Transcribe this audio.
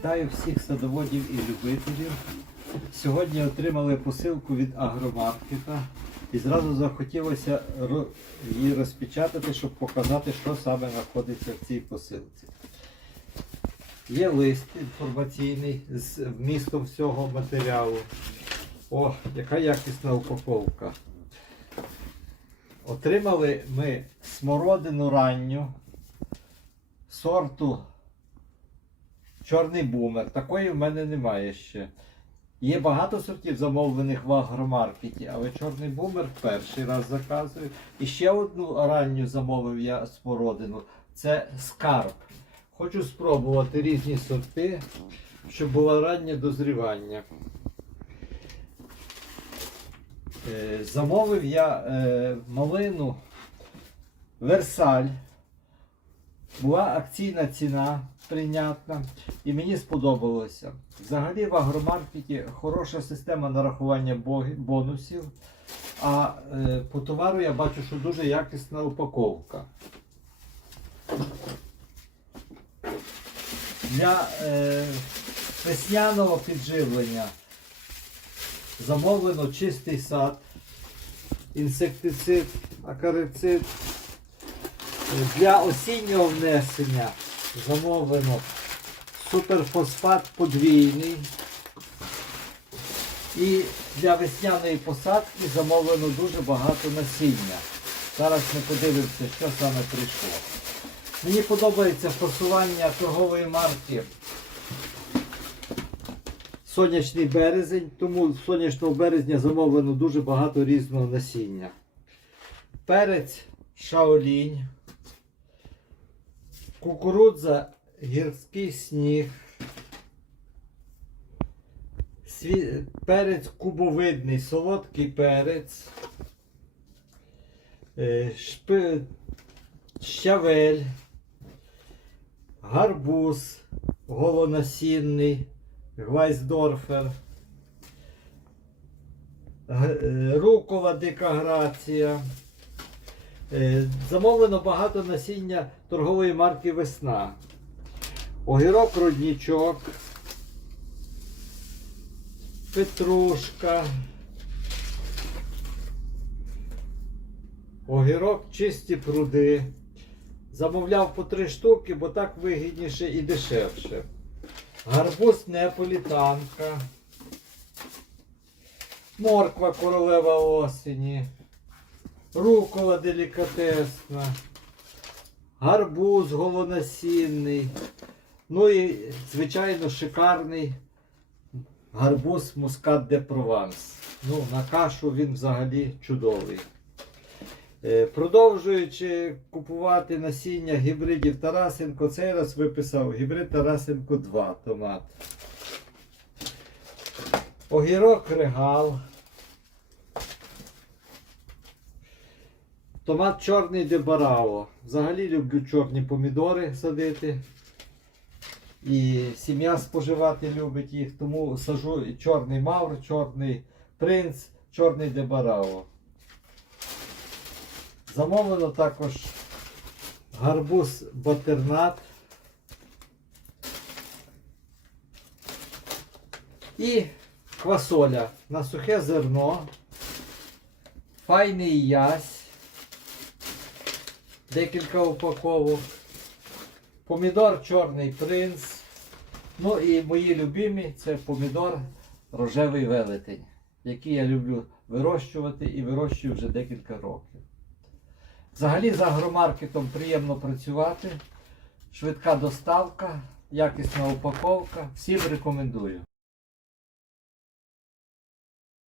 Вітаю всіх садоводів і любителів. Сьогодні отримали посилку від агромаркета і зразу захотілося її розпечатати, щоб показати, що саме знаходиться в цій посилці. Є лист інформаційний з вмістом всього матеріалу. О, яка якісна упаковка. Отримали ми смородину ранню сорту Чорний бумер. Такої в мене немає ще. Є багато сортів замовлених в агромаркеті, але чорний бумер перший раз заказую. І ще одну ранню замовив я смородину. Це скарб. Хочу спробувати різні сорти, щоб було раннє дозрівання. Е, Замовив я е, малину Версаль. Була акційна ціна прийнятна і мені сподобалося. Взагалі в агромаркеті хороша система нарахування бонусів. А е, по товару я бачу, що дуже якісна упаковка. Для е, весняного підживлення замовлено чистий сад, інсектицид, акарицид. Для осіннього внесення замовлено суперфосфат подвійний. І для весняної посадки замовлено дуже багато насіння. Зараз ми подивимося, що саме прийшло. Мені подобається фасування торгової марки Сонячний березень, тому з сонячного березня замовлено дуже багато різного насіння. Перець шаолінь, кукурудза гірський сніг, сві- перець кубовидний, солодкий перець, е, шпи... щавель, гарбуз голонасінний, гвайздорфер, е, дика грація. Е, Замовлено багато насіння торгової марки Весна. Огірок роднічок, петрушка. Огірок чисті пруди. Замовляв по три штуки, бо так вигідніше і дешевше. Гарбуз неаполітанка. Морква королева осені. Рукола делікатесна. Гарбуз голонасінний. Ну і, звичайно, шикарний гарбуз мускат де Прованс. Ну, на кашу він взагалі чудовий. Е, Продовжуючи купувати насіння гібридів Тарасенко, цей раз виписав гібрид Тарасенко 2 томат. Огірок регал. Томат чорний де Барао. Взагалі люблю чорні помідори садити. І сім'я споживати любить їх, тому сажу чорний мавр, чорний принц, чорний де Барао. Замовлено також гарбуз батернат. І квасоля на сухе зерно, файний ясь, декілька упаковок, помідор чорний принц. Ну і мої любимі це помідор рожевий велетень, який я люблю вирощувати і вирощую вже декілька років. Взагалі з агромаркетом приємно працювати. Швидка доставка, якісна упаковка. Всім рекомендую.